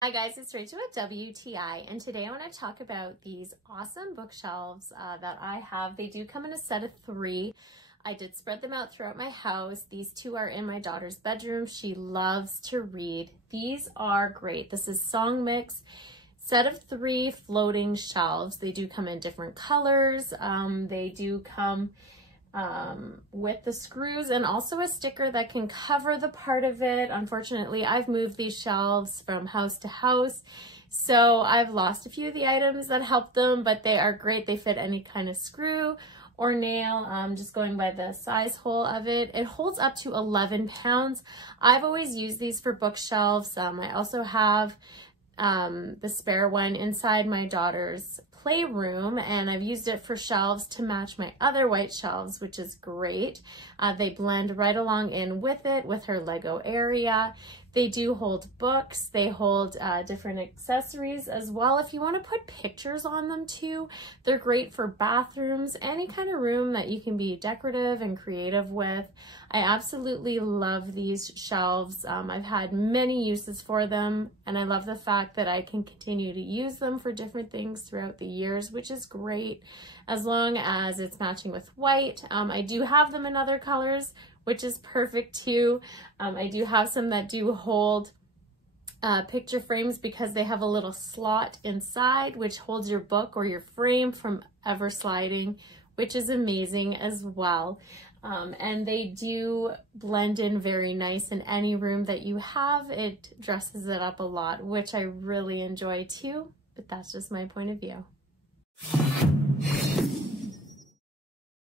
Hi guys, it's Rachel at WTI, and today I want to talk about these awesome bookshelves that I have. They do come in a set of 3. I did spread them out throughout my house. These 2 are in my daughter's bedroom. She loves to read. These are great. This is SONGMICS set of 3 floating shelves. They do come in different colors. They do come with the screws and also a sticker that can cover the part of it. Unfortunately, I've moved these shelves from house to house, so I've lost a few of the items that help them, but they are great. They fit any kind of screw or nail, just going by the size hole of it. It holds up to 11 pounds. I've always used these for bookshelves. I also have the spare one inside my daughter's playroom, and I've used it for shelves to match my other white shelves, which is great. They blend right along in with it, with her Lego area. They do hold books. They hold different accessories as well. If you want to put pictures on them too, they're great for bathrooms, any kind of room that you can be decorative and creative with. I absolutely love these shelves. I've had many uses for them, and I love the fact that I can continue to use them for different things throughout the years, which is great as long as it's matching with white. I do have them in other colors, which is perfect too. I do have some that do hold picture frames because they have a little slot inside which holds your book or your frame from ever sliding, which is amazing as well. And they do blend in very nice in any room that you have. It dresses it up a lot, which I really enjoy too, but that's just my point of view.